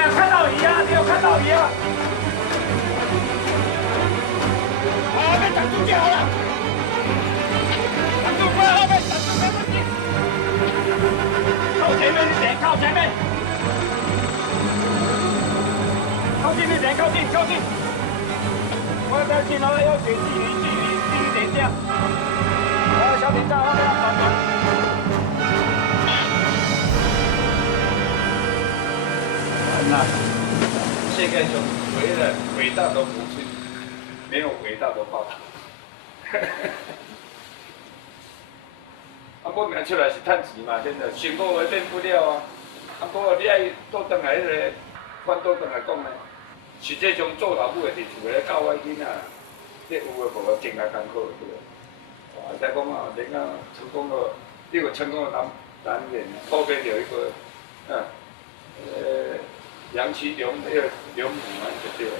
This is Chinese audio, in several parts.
啊，看到鱼啊，你有看到鱼啊？好，被挡住就好了。挡住，不要后面，挡住，不要进。靠前面一点，靠前面。靠近一点，靠近，靠近。我要再进哦，要点距离点这样。小点在后面要转转。 那现在就为了伟大的母亲，没有伟大的爸爸。啊，我命出来是趁钱嘛，真的，辛苦的免不了啊。啊，不过你爱倒转来迄个，反倒转来讲呢，实际上做老母的伫厝咧教我囡仔，这有诶无诶，真来艰苦对个。啊，再讲啊，人家成功了，这个成功的男人，后边有一个，杨其刘那个刘母嘛，就对了。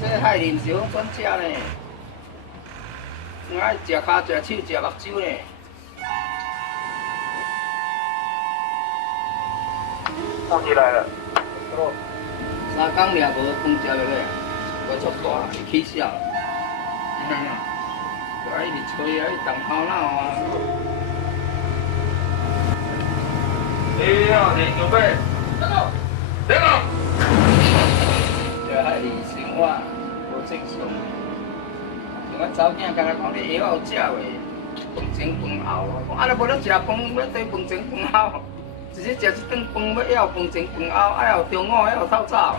这海啉是用专吃呢，我爱食骹、食手、食目睭呢。忘记来了。哦。3工掠无饭食落来，我足大，会起痟。就爱去吹，爱动头脑啊。 1、2、3，准备，登陆，登陆。这海里生活无正常，像我查某囝敢若讲你药有食袂，饭前饭后，讲啊，你无咧食饭，要对饭前饭后，一日食一顿饭，要饭前饭后，还有中午，还有透早。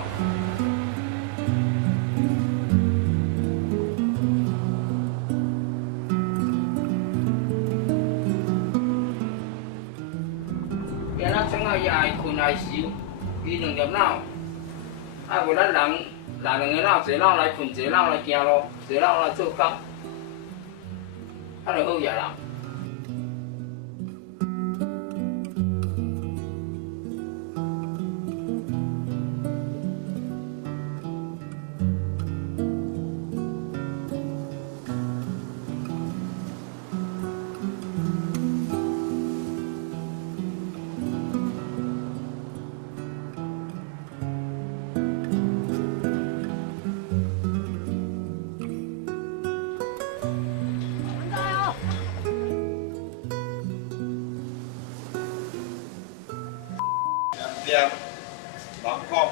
今仔整个也爱困爱受，伊两粒脑，啊无咱人两个脑，一个脑来困，一个脑来行路，一个脑来做工，啊就好野人。两盲框，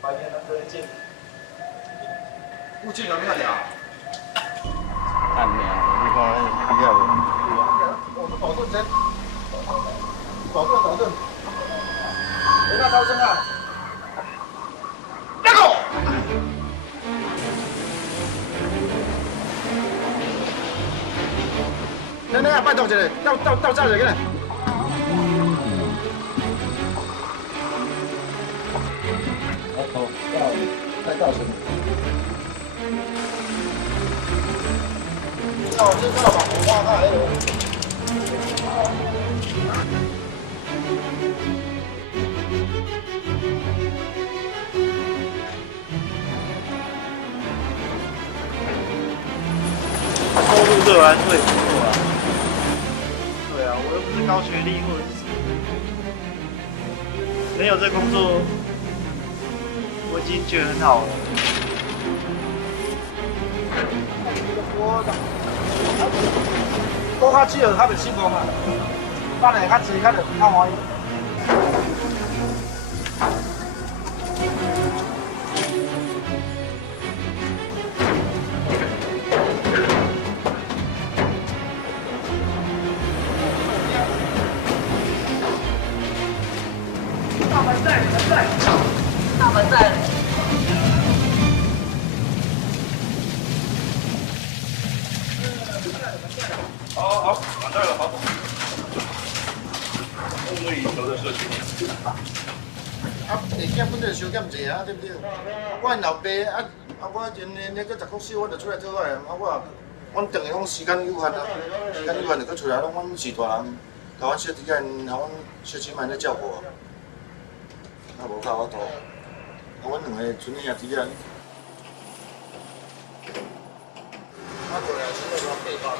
白天能不能进？附近有没有鸟？看鸟，你看那比较无。我保证真，保证。人家高升啊！那个。那拜托一下，到这里个。 太大声了！那我知道吧，我挖开了。收入对我来说也不错啊。对啊，我又不是高学历或者是什么，没有这工作。 我已经觉得很好了。多较少，较袂成功啊。等下较济，较欢喜。大门在，门在。 大门在。好，满带了，好。公里头的社区。啊，地检本来收减济啊，对不对？我老爸我今年个十国小，我就出来做伙啊，阮等于讲时间有限啊，时间有限就搁出来，阮是大人，甲阮小弟仔，阮小姊妹咧照顾啊，啊无靠我拖。 阮两个村的兄弟仔，啊，过来，现在都背包了。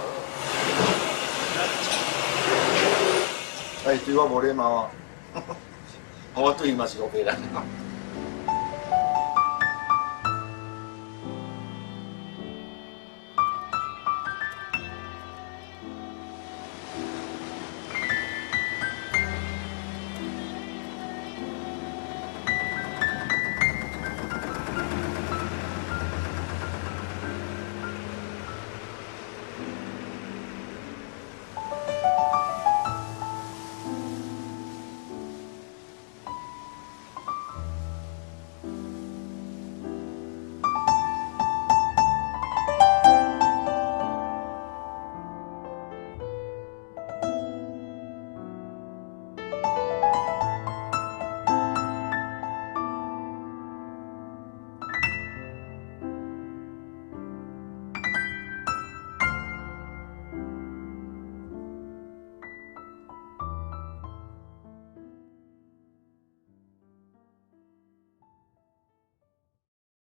哎，对我无礼貌啊！我对伊嘛是后辈人。